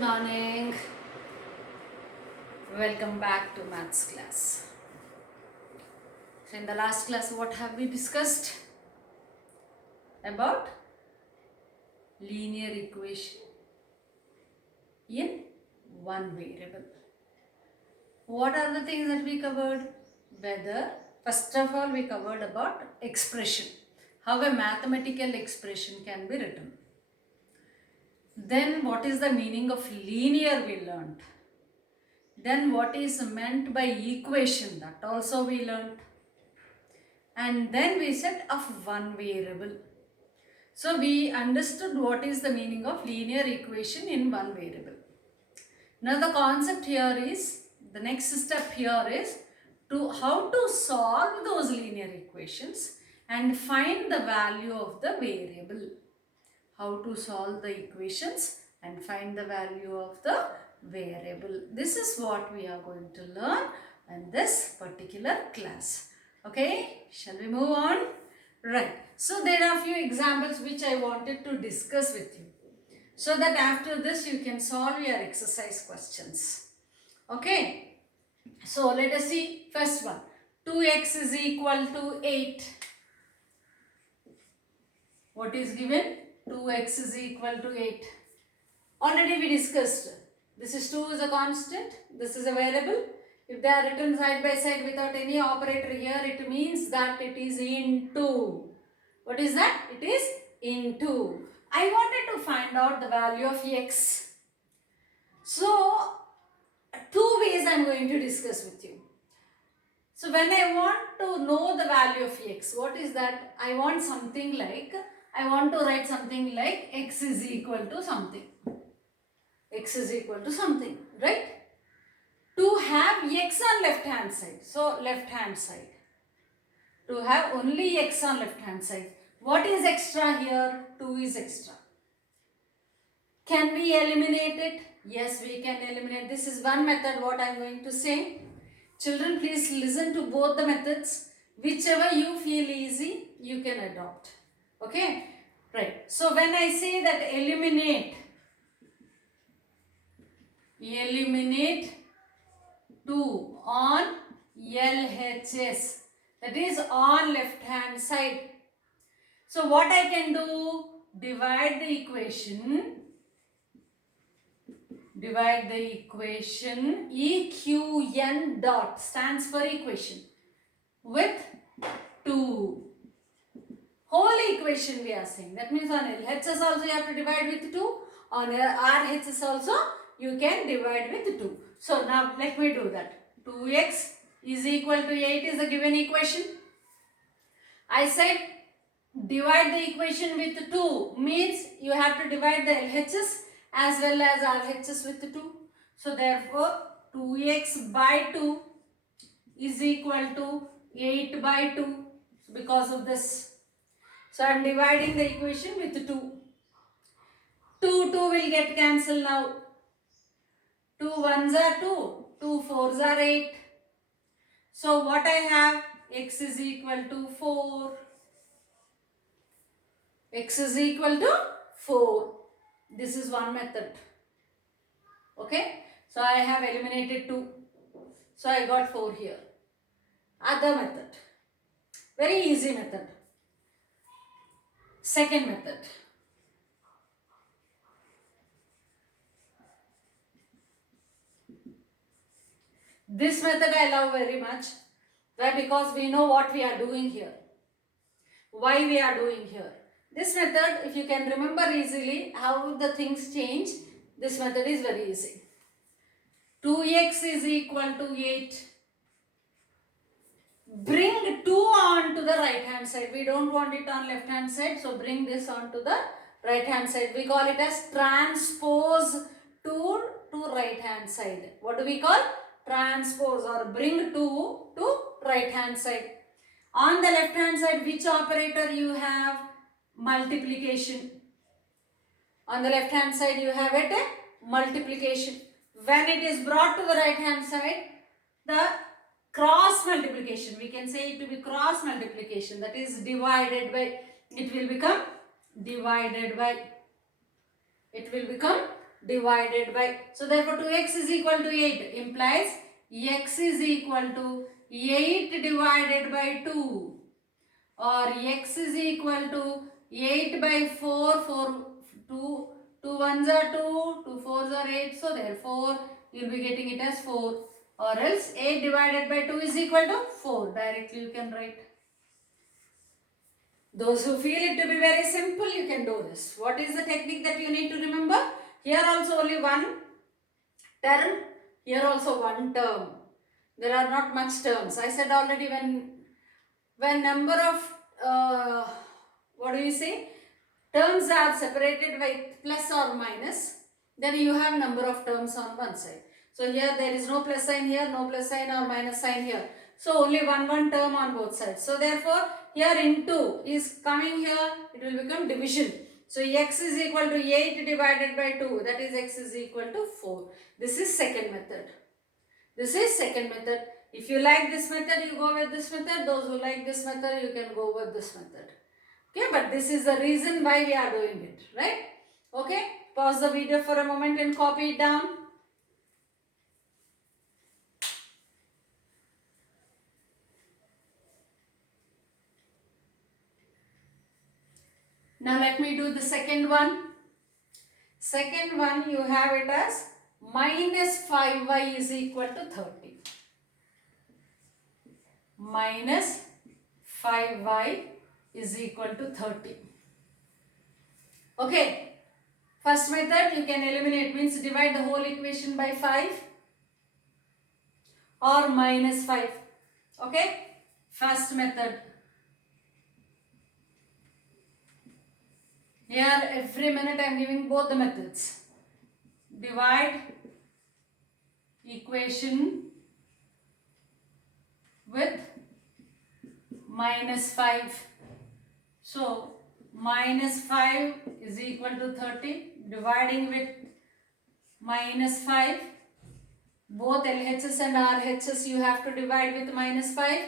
Good morning. Welcome back to maths class. So in the last class, what have we discussed? About linear equation in one variable. What are the things that we covered? Whether, first of all, we covered about expression. How a mathematical expression can be written. Then what is the meaning of linear we learned. Then what is meant by equation, that also we learned. And then we said of one variable. So we understood what is the meaning of linear equation in one variable. Now the concept here is, the next step here is to how to solve those linear equations and find the value of the variable. How to solve the equations and find the value of the variable. This is what we are going to learn in this particular class. Okay, shall we move on? Right. So there are a few examples which I wanted to discuss with you, so that after this you can solve your exercise questions. Okay. So let us see first one. 2x is equal to 8. What is given? 2x is equal to 8. Already we discussed. This is 2 is a constant. This is a variable. If they are written side by side without any operator here, it means that it is into. What is that? It is into. I wanted to find out the value of x. So, two ways I am going to discuss with you. So, when I want to know the value of x, what is that? I want something like, I want to write something like x is equal to something. X is equal to something, right? To have x on left hand side. So, left hand side. To have only x on left hand side. What is extra here? 2 is extra. Can we eliminate it? Yes, we can eliminate. This is one method what I am going to say. Children, please listen to both the methods. Whichever you feel easy, you can adopt. Okay? Right. So, when I say that eliminate 2 on LHS, that is on left hand side. So what I can do, divide the equation EQN dot stands for equation with 2. Whole equation we are saying. That means on LHS also you have to divide with 2. On RHS also you can divide with 2. So now let me do that. 2x is equal to 8 is a given equation. I said divide the equation with 2 means you have to divide the LHS as well as RHS with 2. So therefore 2x by 2 is equal to 8 by 2 because of this. So I am dividing the equation with 2. 2 will get cancelled now. 2 1s are 2, 2 4s are 8. So what I have? X is equal to 4. X is equal to 4. This is one method. Okay. So I have eliminated 2. So I got 4 here. Other method. Very easy method. Second method. This method I love very much. Why? Because we know what we are doing here. Why we are doing here. This method, if you can remember easily how the things change, this method is very easy. 2x is equal to 8. Bring 2 on to the right hand side. We don't want it on left hand side. So bring this on to the right hand side. We call it as transpose 2 to right hand side. What do we call? Transpose or bring 2 to right hand side. On the left hand side, which operator you have? Multiplication. On the left hand side, you have it multiplication. When it is brought to the right hand side, the cross multiplication, we can say it to be cross multiplication, that is divided by, it will become divided by divided by, so therefore 2x is equal to 8 implies x is equal to 8 divided by 2, or x is equal to 8 by 4, 2 ones are 2, 2 fours are 8, so therefore you will be getting it as 4, or else 8 divided by 2 is equal to 4. Directly you can write. Those who feel it to be very simple, you can do this. What is the technique that you need to remember? Here also only one term, here also one term. There are not much terms. I said already, when number of what do you say, terms are separated by plus or minus, then you have number of terms on one side. So here there is no plus sign here, no plus sign or minus sign here. So only one term on both sides. So therefore here into is coming here, it will become division. So x is equal to 8 divided by 2, that is x is equal to 4. This is second method. This is second method. If you like this method, you go with this method. Those who like this method, you can go with this method. Okay, but this is the reason why we are doing it, right? Okay, pause the video for a moment and copy it down. Now let me do the second one. Second one, you have it as minus 5y is equal to 30. Minus 5y is equal to 30. Okay, first method you can eliminate, means divide the whole equation by 5 or minus 5. Okay, first method. Here every minute I am giving both the methods. Divide equation with minus 5. So minus 5 is equal to 30. Dividing with minus 5. Both LHS and RHS you have to divide with minus 5.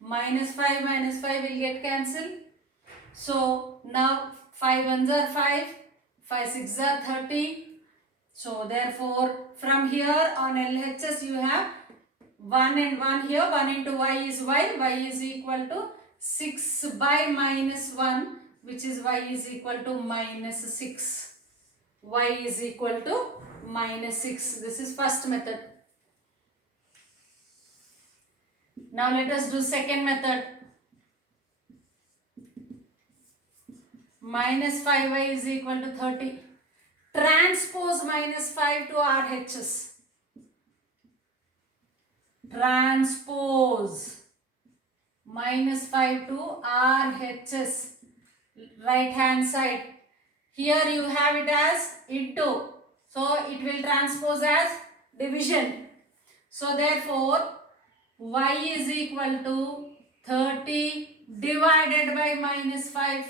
Minus 5 will get cancelled. So now 5 ones are 5, 5 6 are 30. So therefore from here on LHS you have 1 and 1 here. 1 into y is y. Y is equal to 6 by minus 1, which is y is equal to minus 6. Y is equal to minus 6. This is first method. Now let us do second method. Minus 5y is equal to 30. Transpose minus 5 to RHS. Transpose minus 5 to RHS. Right hand side. Here you have it as into. So it will transpose as division. So therefore y is equal to 30 divided by minus 5.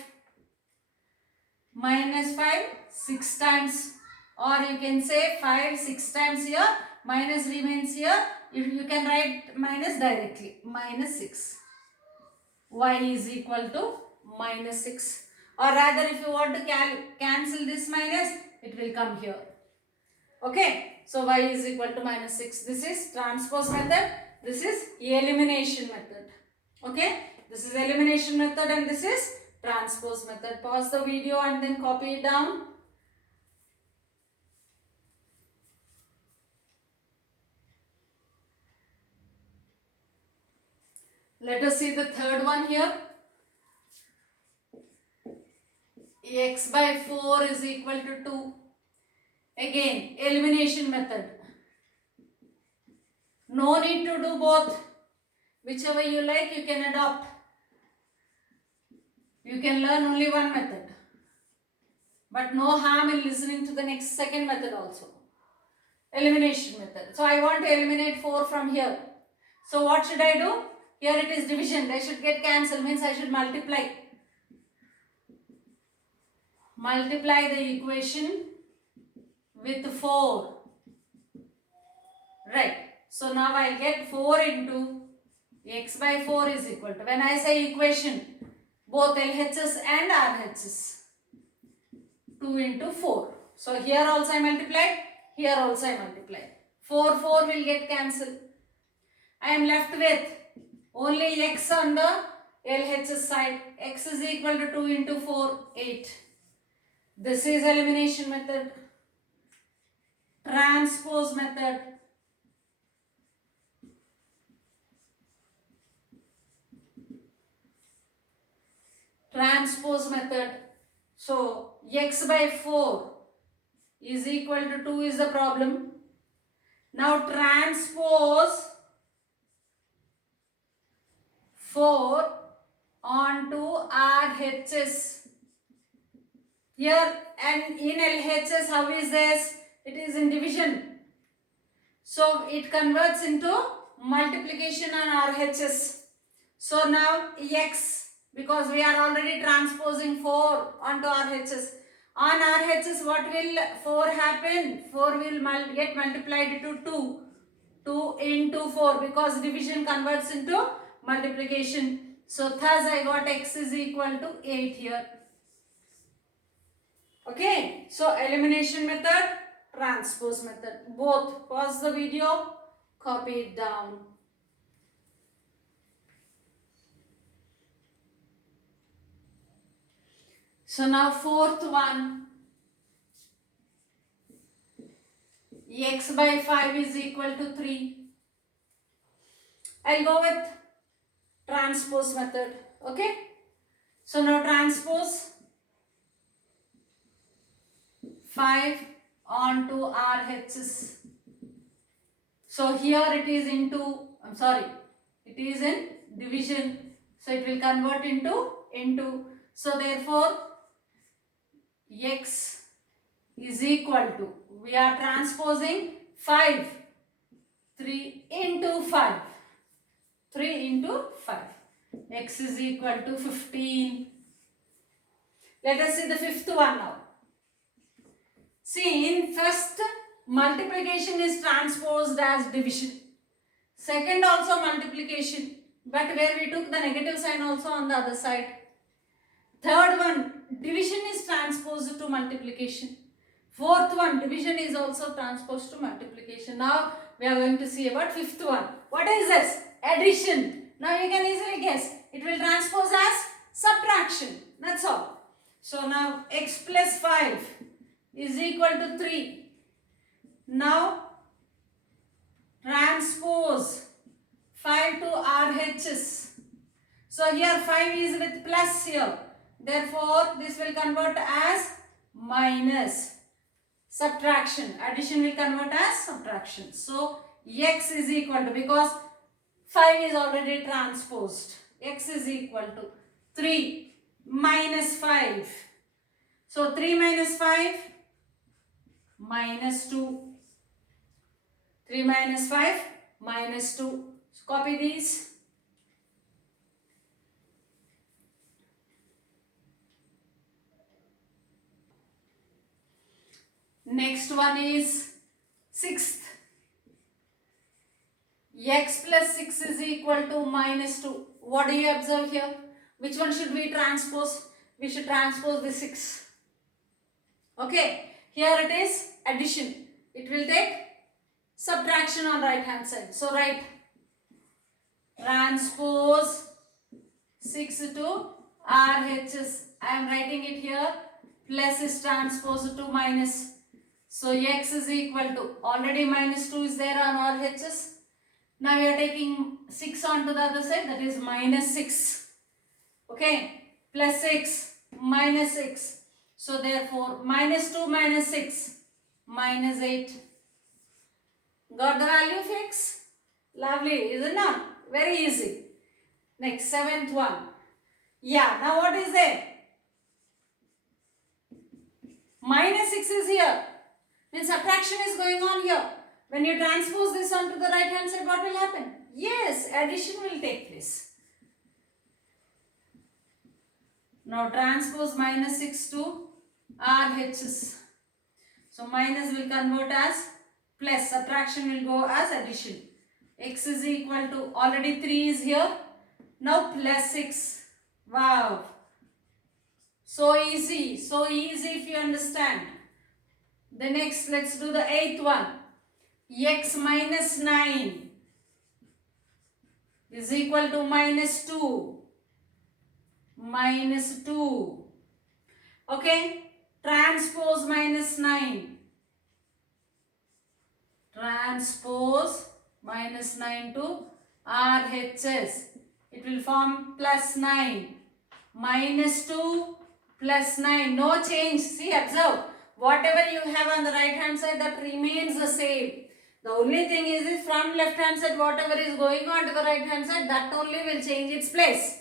Minus 5 6 times, or you can say 5 6 times here, minus remains here. If you can write minus directly, minus 6. Y is equal to minus 6, or rather if you want to cancel this minus, it will come here. Okay, so y is equal to minus 6. This is transpose method. This is elimination method. Okay, this is elimination method and this is transpose method. Pause the video and then copy it down. Let us see the third one here. X by 4 is equal to 2. Again, elimination method. No need to do both. Whichever you like, you can adopt. You can learn only one method. But no harm in listening to the second method also. Elimination method. So I want to eliminate 4 from here. So what should I do? Here it is division. They should get cancelled. Means I should multiply. Multiply the equation with 4. Right. So now I get 4 into x by 4 is equal to, when I say equation, both LHS and RHS, 2 into 4. So here also I multiplied, here also I multiplied. 4, 4 will get cancelled. I am left with only x on the LHS side. X is equal to 2 into 4, 8. This is elimination method. Transpose method. Transpose method. So x by 4 is equal to 2 is the problem. Now transpose 4 onto RHS. Here and in LHS, how is this? It is in division. So it converts into multiplication on RHS. So now x, because we are already transposing 4 onto RHS. On RHS, what will 4 happen? 4 will get multiplied to 2. 2 into 4, because division converts into multiplication. So thus I got x is equal to 8 here. Okay, so elimination method, transpose method, both. Pause the video, copy it down. So now fourth one, x by 5 is equal to 3. I'll go with transpose method. Okay, so now transpose 5 onto RHS. So here it is into, it is in division. So it will convert into. So therefore, x is equal to, we are transposing 5. 3 into 5. 3 into 5. X is equal to 15. Let us see the fifth one now. See, in first, multiplication is transposed as division. Second also multiplication, but where we took the negative sign also on the other side. Third one, division is transposed to multiplication. Fourth one, division is also transposed to multiplication. Now we are going to see about fifth one. What is this? Addition. Now you can easily guess. It will transpose as subtraction. That's all. So now x plus 5 is equal to 3. Now transpose 5 to RHS. So here 5 is with plus here. Therefore this will convert as minus. Subtraction. Addition will convert as subtraction. So x is equal to, because 5 is already transposed, x is equal to 3 minus 5. So 3 minus 5 minus 2. 3 minus 5 minus 2. So copy these. Next one is sixth. X plus 6 is equal to minus 2. What do you observe here? Which one should we transpose? We should transpose the 6. Okay. Here it is addition. It will take subtraction on right hand side. So write transpose 6 to RHS. I am writing it here. Plus is transposed to minus. So x is equal to, already minus 2 is there on RHS. Now we are taking 6 onto the other side, that is minus 6. Okay, plus 6, minus 6. So therefore, minus 2 minus 6, minus 8. Got the value of x? Lovely, is it not? Very easy. Next, seventh one. Yeah, now what is there? Minus 6 is here. Then subtraction is going on here. When you transpose this onto the right hand side, what will happen? Yes, addition will take place. Now transpose minus 6 to RHS. So minus will convert as plus, subtraction will go as addition. X is equal to, already 3 is here. Now plus 6. Wow. So easy if you understand. The next, let's do the eighth one. X minus 9 is equal to minus 2. Minus 2. Okay. Transpose minus 9. Transpose minus 9 to RHS. It will form plus 9. Minus 2 plus 9. No change. See, observe. Whatever you have on the right hand side, that remains the same. The only thing is from left hand side, whatever is going on to the right hand side, that only will change its place.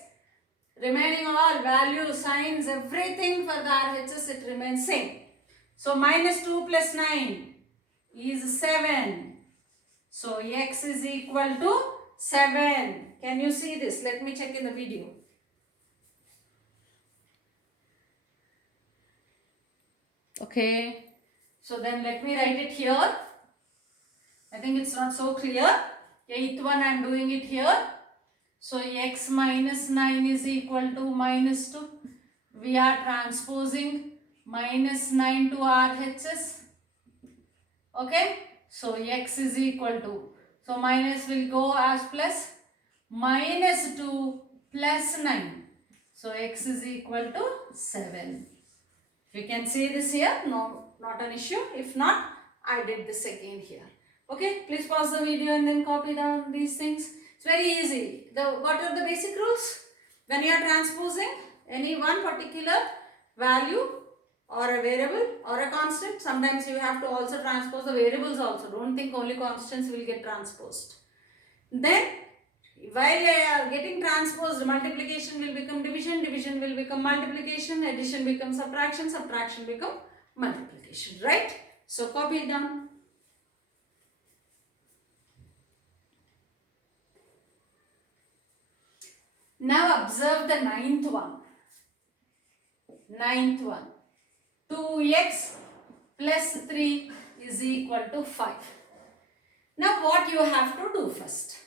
Remaining all values, signs, everything for the RHS, it remains same. So minus 2 plus 9 is 7. So x is equal to 7. Can you see this? Let me check in the video. Okay. So then let me write it here. I think it's not so clear. Eighth one I am doing it here. So x minus 9 is equal to minus 2. We are transposing minus 9 to RHS. Okay. So x is equal to. So minus will go as plus. Minus 2 plus 9. So x is equal to 7. If you can see this here, no, not an issue. If not, I did this again here. Okay, please pause the video and then copy down these things. It's very easy. What are the basic rules? When you are transposing any one particular value or a variable or a constant, sometimes you have to also transpose the variables also. Don't think only constants will get transposed. Then, while you are getting transposed, multiplication will become division, division will become multiplication, addition becomes subtraction, subtraction become multiplication, right? So, copy it down. Now observe the ninth one. Ninth one. 2x plus 3 is equal to 5. Now what you have to do first?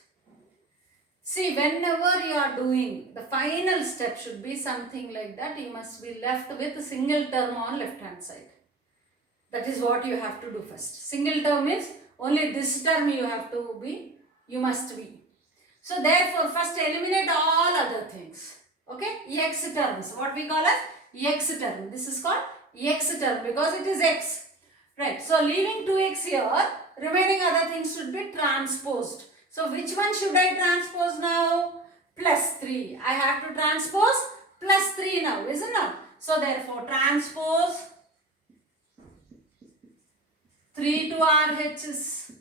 See, whenever you are doing, the final step should be something like that. You must be left with a single term on left hand side. That is what you have to do first. Single term is only this term you must be. So therefore, first eliminate all other things. Okay? X terms. What we call as x term. This is called x term because it is x. Right. So leaving 2x here, remaining other things should be transposed. So which one should I transpose now? Plus 3. I have to transpose plus 3 now, isn't it? So therefore, transpose 3 to RHS.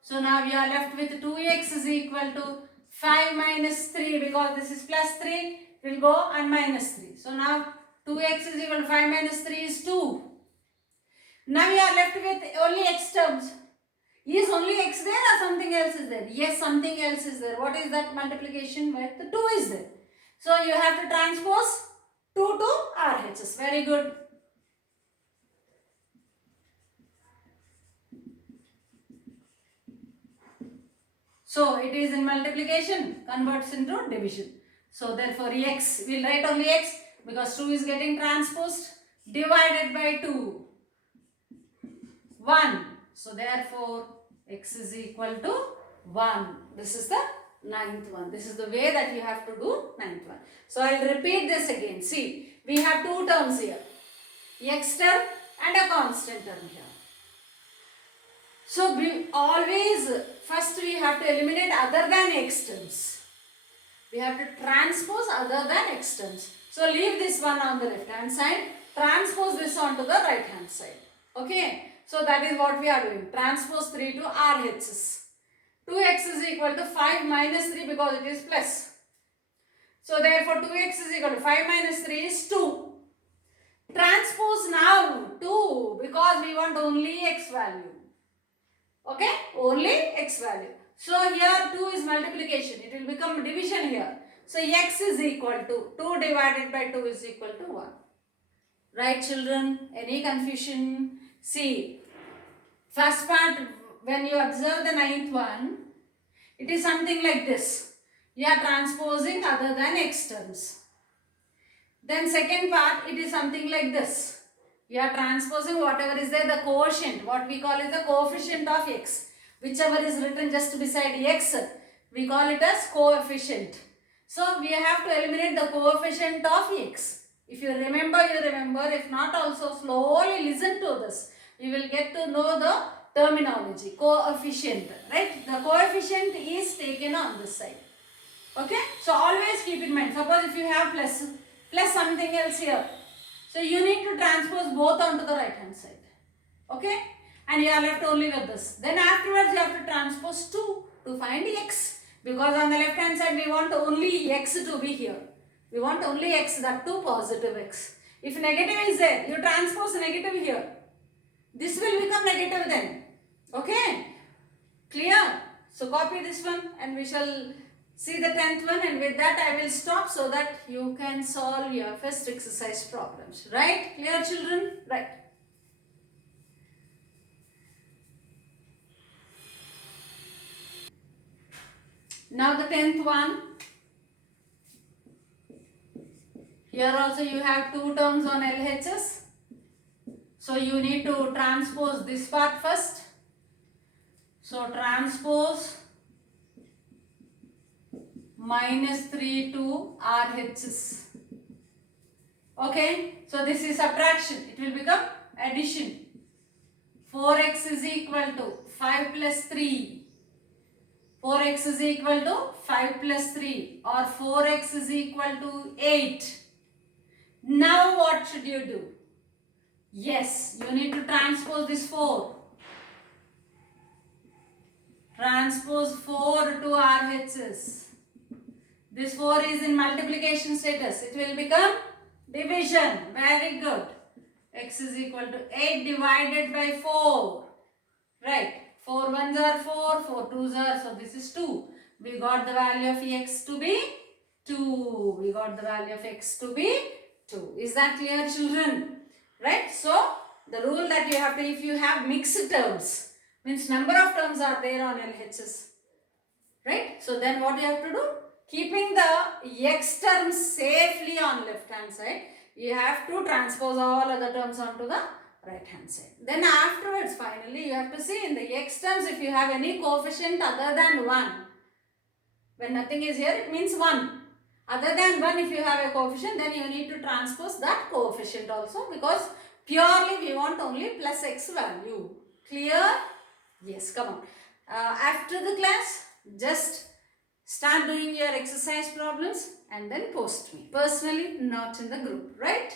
So now we are left with 2x is equal to 5 minus 3 because this is plus 3 will go and minus 3. So now 2x is equal to 5 minus 3 is 2. Now we are left with only x terms. Is only x there or something else is there? Yes, something else is there. What is that multiplication where the 2 is there? So you have to transpose 2 to RHS. Very good. So it is in multiplication, converts into division. So therefore x, we will write only x because 2 is getting transposed, divided by 2, 1. So therefore x is equal to 1. This is the ninth one. This is the way that you have to do ninth one. So I will repeat this again. See, we have two terms here, x term and a constant term here. So we always, first we have to eliminate other than x terms. We have to transpose other than x terms. So leave this one on the left hand side, transpose this onto the right hand side. Okay. So that is what we are doing. Transpose 3 to RHS. 2x is equal to 5 minus 3 because it is plus. So therefore 2x is equal to 5 minus 3 is 2. Transpose now 2 because we want only x value. Okay, only x value. So here 2 is multiplication. It will become division here. So x is equal to 2 divided by 2 is equal to 1. Right, children? Any confusion? See, first part, when you observe the ninth one, it is something like this. You are transposing other than x terms. Then second part, it is something like this. You are transposing whatever is there, the quotient, what we call is the coefficient of x. Whichever is written just beside x, we call it as coefficient. So we have to eliminate the coefficient of x. If you remember, you remember. If not, also slowly listen to this. You will get to know the terminology. Coefficient, right? The coefficient is taken on this side. Okay? So always keep in mind. Suppose if you have plus something else here. So you need to transpose both onto the right hand side. Okay? And you are left only with this. Then afterwards you have to transpose 2 to find x. Because on the left hand side we want only x to be here. We want only x, that too positive x. If negative is there, you transpose negative here. This will become negative then. Okay? Clear? So copy this one and we shall see the 10th one, and with that I will stop so that you can solve your first exercise problems. Right? Clear, children? Right. Now the 10th one. Here also you have two terms on LHS. So you need to transpose this part first. So transpose -3 to RHS. Okay. So this is subtraction. It will become addition. 4x is equal to 5 plus 3. 4x is equal to 5 plus 3 or 4x is equal to 8. Now what should you do? Yes, you need to transpose this 4. Transpose 4 to RHS. This 4 is in multiplication status. It will become division. Very good. X is equal to 8 divided by 4. Right. 4 ones are 4, 4 twos are, so this is 2. We got the value of x to be 2. We got the value of x to be 2. Is that clear, children? Right. So the rule that you have to, if you have mixed terms, means number of terms are there on LHS. Right. So then what you have to do? Keeping the x terms safely on left hand side, you have to transpose all other terms onto the right hand side. Then afterwards, finally, you have to see in the x terms if you have any coefficient other than 1. When nothing is here, it means 1. Other than 1, if you have a coefficient, then you need to transpose that coefficient also, because purely we want only plus x value. Clear? Yes, come on. After the class, just start doing your exercise problems and then post me. Personally, not in the group, right?